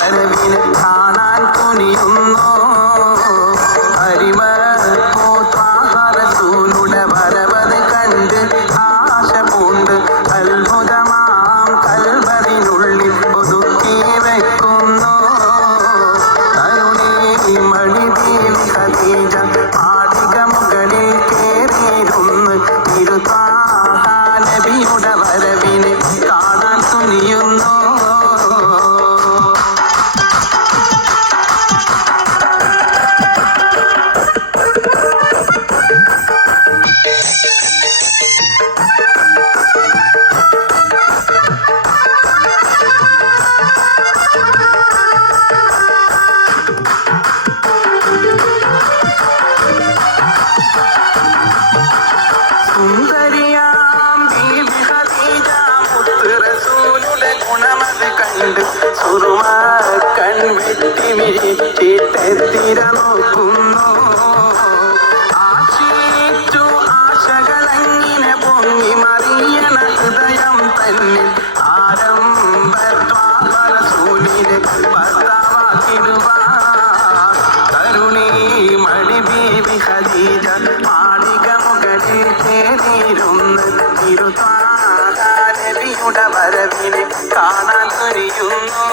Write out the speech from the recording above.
വരവിനെ കാണാൻ തുനിയുന്നു റസൂലുടെ വരവത് കണ്ട് ആശ പൂണ്ട് അത്ഭുതമാം കൽബതിനുള്ളിൽ ഒതുക്കി വെക്കുന്നു തരുണി മണിദേവി ഖദീജ ആടിക മുകളിൽ കേറിയിരുന്ന് തിരുത്വാഹ നബിയുടെ വരവിനെ കാണാൻ തുനിയുന്നു സുന്ദരിയാം ബീവി ഖദീജ മുത്ത് റസൂലുടെ ഗുണമത് കണ്ട് സുറുമ കൺവെട്ടി വിരിച്ചിട്ടെത്തിര നോക്കുന്നു ആശിച്ചു ആശകളങ്ങിനെ പൊങ്ങി മറിയണ ഹൃദയം തന്നിൽ ആരംഭ റസൂലിനെ ഭർത്താവാക്കിടുവാൻ തരുണി മണി ബീവി ഖദീജ മാളിക മുകളിൽ കേറിയിരുന്ന് തിരുത്വാഹ നബിയുടെ വരവിനെ കാണാൻ തുനിയുന്നു